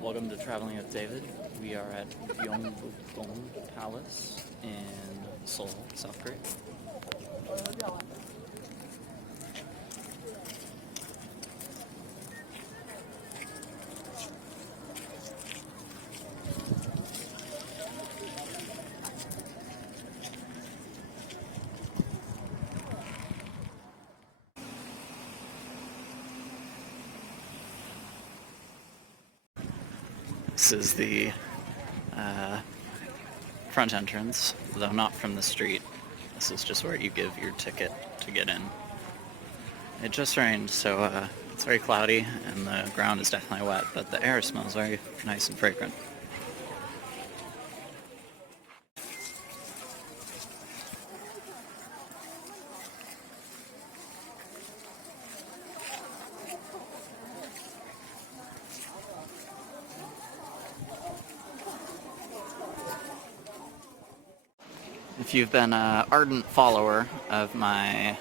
Welcome to Traveling with David. We are at Gyeongbukgong Palace in Seoul, South Korea. This is the front entrance, though not from the street. This is just where you give your ticket to get in. It just rained, so it's very cloudy and the ground is definitely wet, but the air smells very nice and fragrant. If you've been an ardent follower of my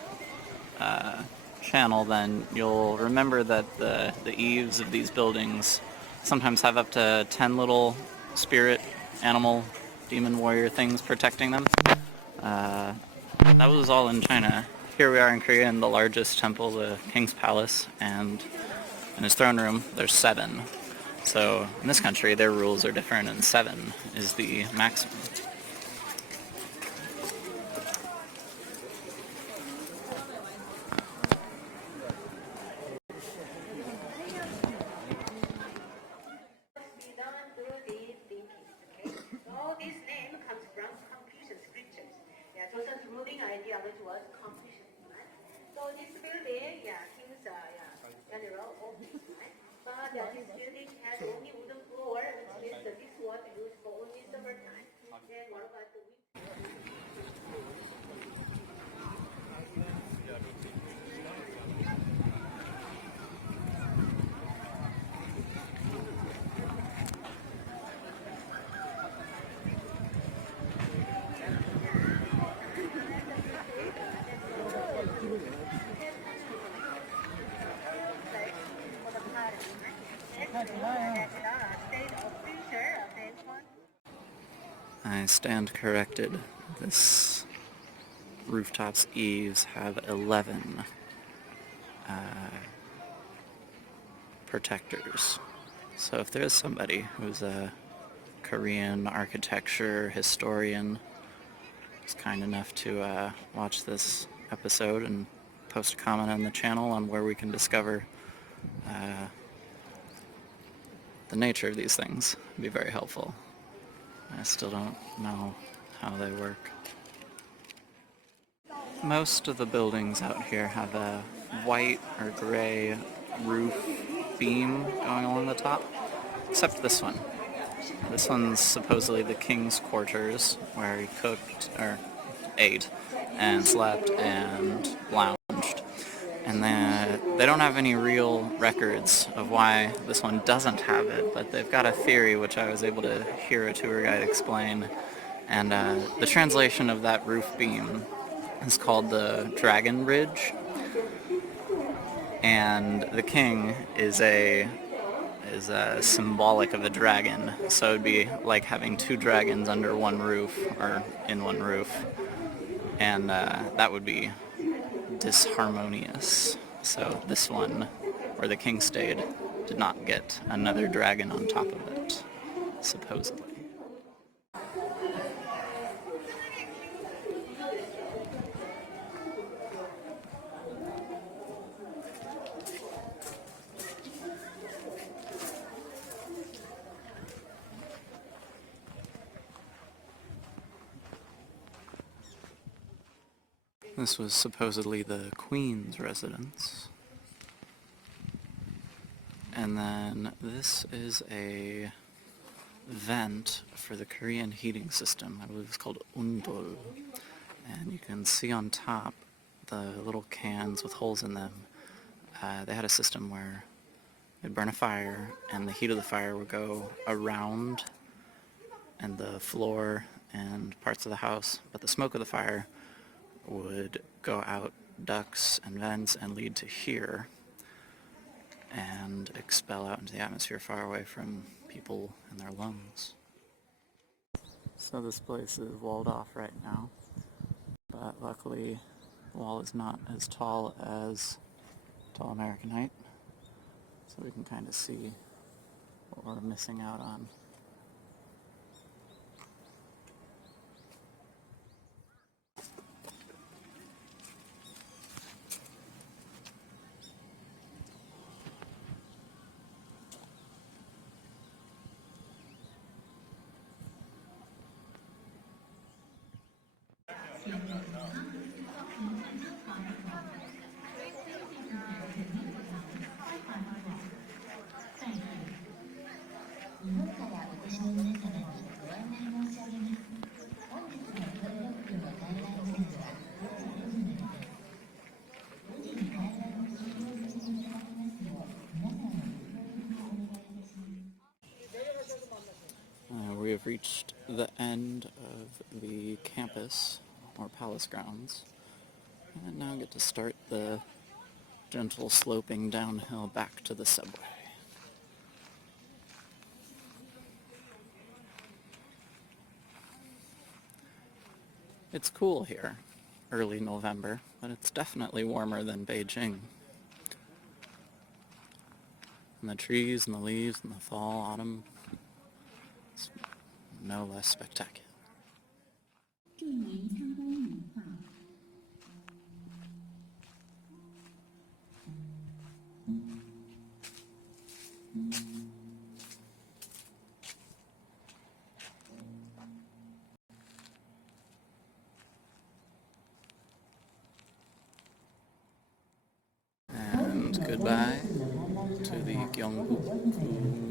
channel, then you'll remember that the eaves of these buildings sometimes have up to 10 little spirit, animal, demon warrior things protecting them. That was all in China. Here we are in Korea in the largest temple, the King's Palace, and in his throne room there's 7. So in this country their rules are different and 7 is the maximum. Ruling ideology was Confucianism. So this building, seems general office, but this building has only wooden floor, which means that this was used for only summertime. Then what about the I stand corrected. This rooftop's eaves have 11 protectors. So if there's somebody who's a Korean architecture historian who's kind enough to watch this episode and post a comment on the channel on where we can discover the nature of these things, it'd be very helpful. I still don't know how they work. Most of the buildings out here have a white or gray roof beam going along the top, except this one. This one's supposedly the king's quarters, where he cooked, or ate, and slept, and lounged. And they don't have any real records of why this one doesn't have it, but they've got a theory which I was able to hear a tour guide explain. And the translation of that roof beam is called the Dragon Ridge. And the king is symbolic of a dragon, so it'd be like having 2 dragons under one roof, or in one roof, and that would be disharmonious. So this one, where the king stayed, did not get another dragon on top of it, supposedly. This was supposedly the Queen's residence. And then this is a vent for the Korean heating system. I believe it's called undol. And you can see on top the little cans with holes in them. They had a system where they'd burn a fire and the heat of the fire would go around and the floor and parts of the house, but the smoke of the fire would go out ducts and vents and lead to here. and expel out into the atmosphere far away from people and their lungs. So this place is walled off right now, but luckily the wall is not as tall as Tall Americanite, so we can kind of see what we're missing out on. We have reached the end of the campus, or palace grounds, and now get to start the gentle sloping downhill back to the subway. It's cool here, early November, but it's definitely warmer than Beijing. And the trees and the leaves in the fall, autumn, it's no less spectacular. And goodbye to the Gyeongbukgong